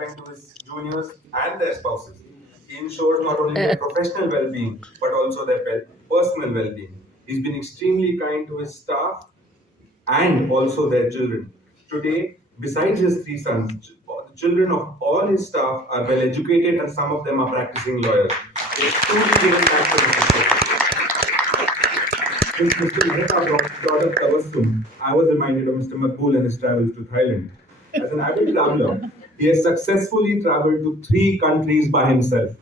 inspiring to his juniors and their spouses. He ensures not only their professional well-being but also their personal well-being. He's been extremely kind to his staff and also their children. Today, besides his three sons, the children of all his staff are well educated and some of them are practicing lawyers. They truly given back to the system. Since Mr. Mehta brought up Tabassum, I was reminded of Mr. Makbul and his travels to Thailand. As an avid traveler, he has successfully traveled to 3 countries by himself.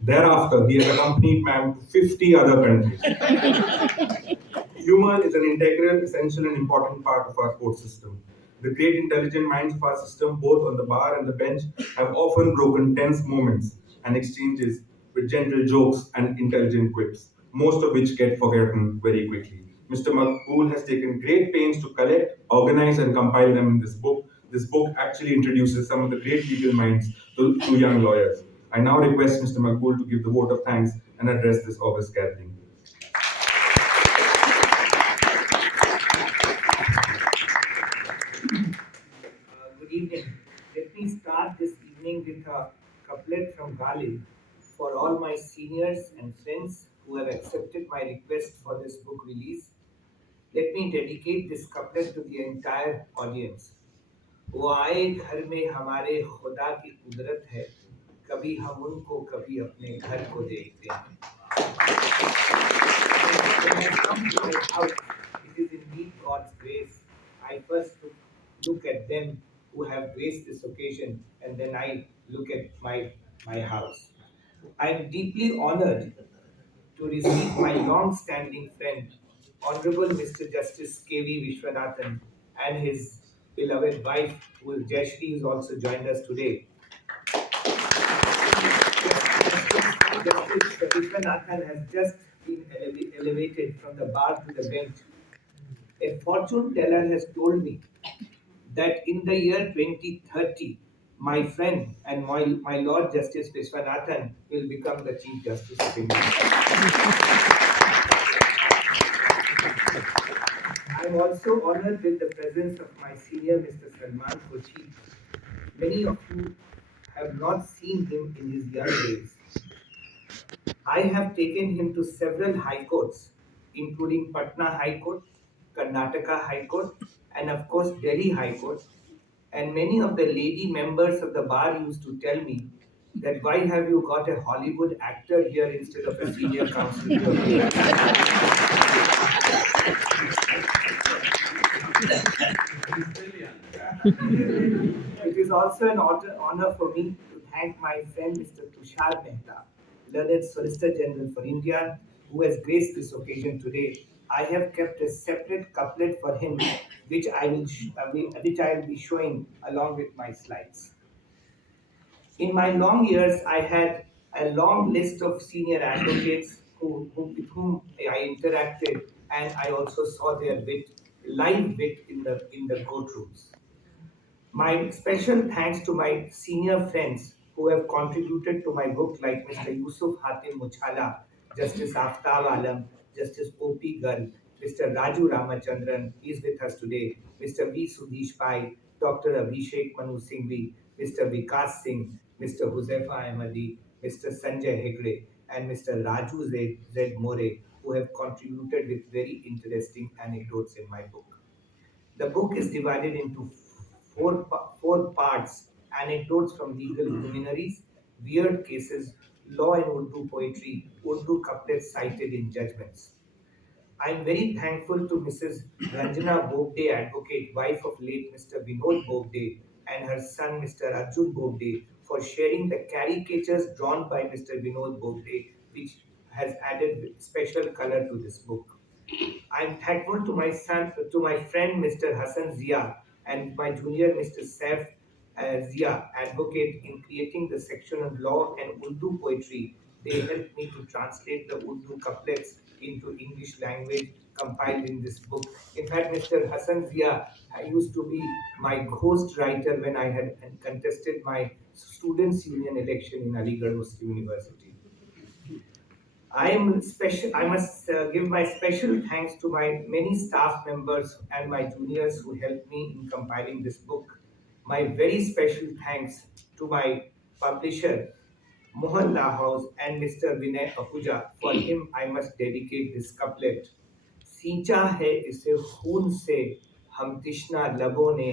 Thereafter, he has accompanied ma'am to 50 other countries. Humor is an integral, essential, and important part of our court system. The great intelligent minds of our system, both on the bar and the bench, have often broken tense moments and exchanges with gentle jokes and intelligent quips, most of which get forgotten very quickly. Mr. Makbul has taken great pains to collect, organize, and compile them in this book. This book actually introduces some of the great legal minds to young lawyers. I now request Mr. Makbul to give the vote of thanks and address this august gathering. Good evening. Let me start this evening with a couplet from Ghalib for all my seniors and friends who have accepted my request for this book release. Let me dedicate this couplet to the entire audience. वो आए घर में हमारे खुदा की कुदरत है, कभी हम उनको कभी अपने घर को देखते हैं. When I come to my house, it is indeed God's grace. I first look at them who have graced this occasion, and then I look at my house. I am deeply honored to receive my long-standing friend, Honorable Mr. Justice K.V. Vishwanathan, and his beloved wife, who is Jayri, who also joined us today. Justice Vishwanathan has just been elevated from the bar to the bench. A fortune teller has told me that in the year 2030, my friend and my Lord Justice Vishwanathan will become the Chief Justice of India. I am also honored with the presence of my senior Mr. Salman Khurshid. Many of you have not seen him in his young days. I have taken him to several high courts, including Patna High Court, Karnataka High Court, and of course Delhi High Court. And many of the lady members of the bar used to tell me that why have you got a Hollywood actor here instead of a senior counsel? It is also an honor for me to thank my friend Mr. Tushar Mehta, learned Solicitor General for India, who has graced this occasion today. I have kept a separate couplet for him, which which I will be showing along with my slides. In my long years, I had a long list of senior advocates with whom I interacted, and I also saw their live wit in the courtrooms. My special thanks to my senior friends who have contributed to my book, like Mr. Yusuf Hatim Muchala, Justice Aftab Alam, Justice O.P. Garg, Mr. Raju Ramachandran is with us today, Mr. V. Sudhish Pai, Dr. Abhishek Manu Singhvi, Mr. Vikas Singh, Mr. Huzaifa Ahmadi, Mr. Sanjay Hegde, and Mr. Raju Z. More, who have contributed with very interesting anecdotes in my book. The book is divided into four parts: anecdotes from legal luminaries, weird cases, law and Urdu poetry, Urdu couplets cited in judgments. I am very thankful to Mrs. Ranjana Bobde, advocate, wife of late Mr. Vinod Bobde, and her son Mr. Arjun Bobde, for sharing the caricatures drawn by Mr. Vinod Bobde, which has added special color to this book. I am thankful to my friend Mr. Hassan Zia and my junior Mr. Saif Zia, advocate, in creating the section on law and Urdu poetry. They helped me to translate the Urdu couplets into English language compiled in this book. In fact, Mr. Hassan Zia used to be my ghost writer when I had contested my students' union election in Aligarh Muslim University. I am special. I must give my special thanks to my many staff members and my juniors who helped me in compiling this book. My very special thanks to my publisher, Mohan Lahaus and Mr. Vinay Ahuja. For him, I must dedicate this couplet. सींचा है इसे खून से हम तिश्ना लबों ने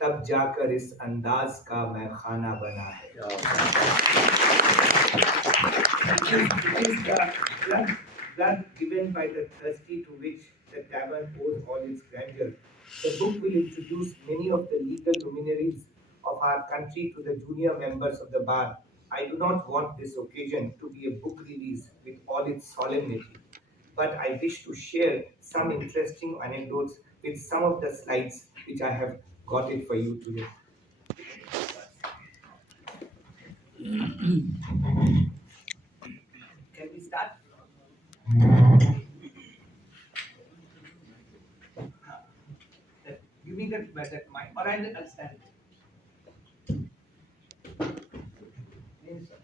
तब जाकर इस अंदाज का मैं खाना बना है it is the blood given by the thirsty to which the tavern owes all its grandeur. The book will introduce many of the legal luminaries of our country to the junior members of the bar. I do not want this occasion to be a book release with all its solemnity, but I wish to share some interesting anecdotes with some of the slides which I have got it for you today. Can we start? You need that mic, or I'll stand it. Yes, sir.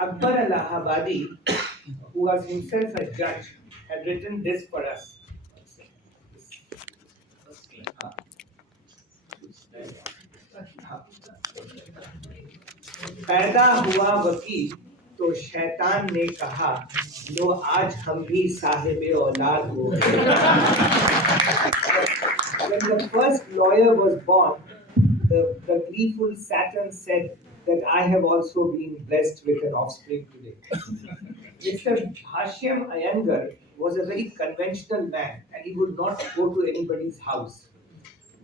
Akbar Allahabadi, who was himself a judge, had written this for us. पैदा हुआ वकील तो शैतान ने कहा लो आज हम भी साहिब औलाद हो When the first lawyer was born, the gleeful Saturn said that I have also been blessed with an offspring today. Mr. Hashyam Iyengar was a very conventional man and he would not go to anybody's house.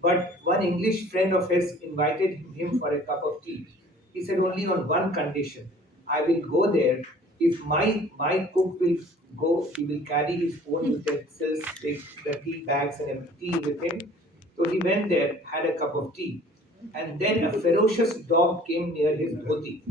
But one English friend of his invited him for a cup of tea. He said only on one condition. I will go there. If my cook will go, he will carry his own utensils, take the tea bags and tea with him. So he went there, had a cup of tea, and then a ferocious dog came near his dhoti.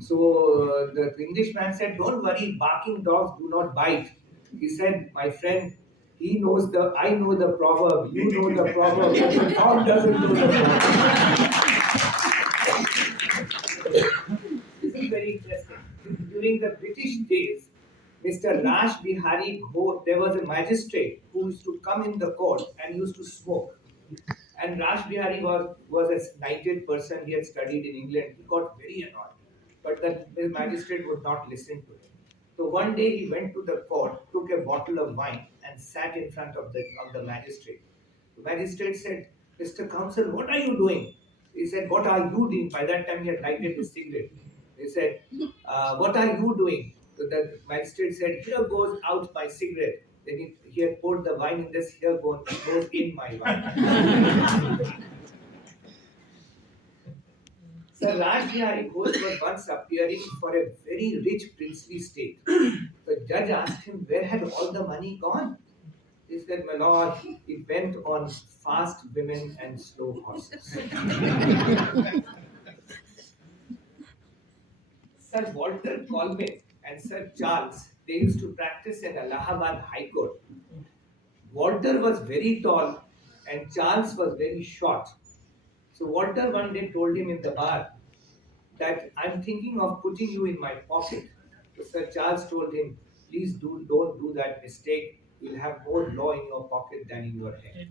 So the Englishman said, "Don't worry, barking dogs do not bite." He said, "My friend, he knows the. I know the proverb. You know the proverb, but the dog doesn't know the proverb." This is very interesting. During the British days, Mr. Raj Bihari Ghosh, there was a magistrate who used to come in the court and used to smoke. And Raj Bihari was a knighted person, he had studied in England. He got very annoyed. But the magistrate would not listen to him. So one day he went to the court, took a bottle of wine, and sat in front of the magistrate. The magistrate said, Mr. Counsel, what are you doing? He said, what are you doing? By that time he had lighted his cigarette. He said, what are you doing? So the magistrate said, here goes out my cigarette. Then he had poured the wine in this, here goes in my wine. Sir Raj Bihari Ghosh was once appearing for a very rich princely state. The judge asked him, where had all the money gone? He said, my lord, it went on fast women and slow horses. Sir Walter Colvin and Sir Charles, they used to practice in Allahabad High Court. Walter was very tall and Charles was very short. So Walter one day told him in the bar that I'm thinking of putting you in my pocket. So Sir Charles told him, please don't do that mistake. You'll have more law in your pocket than in your head.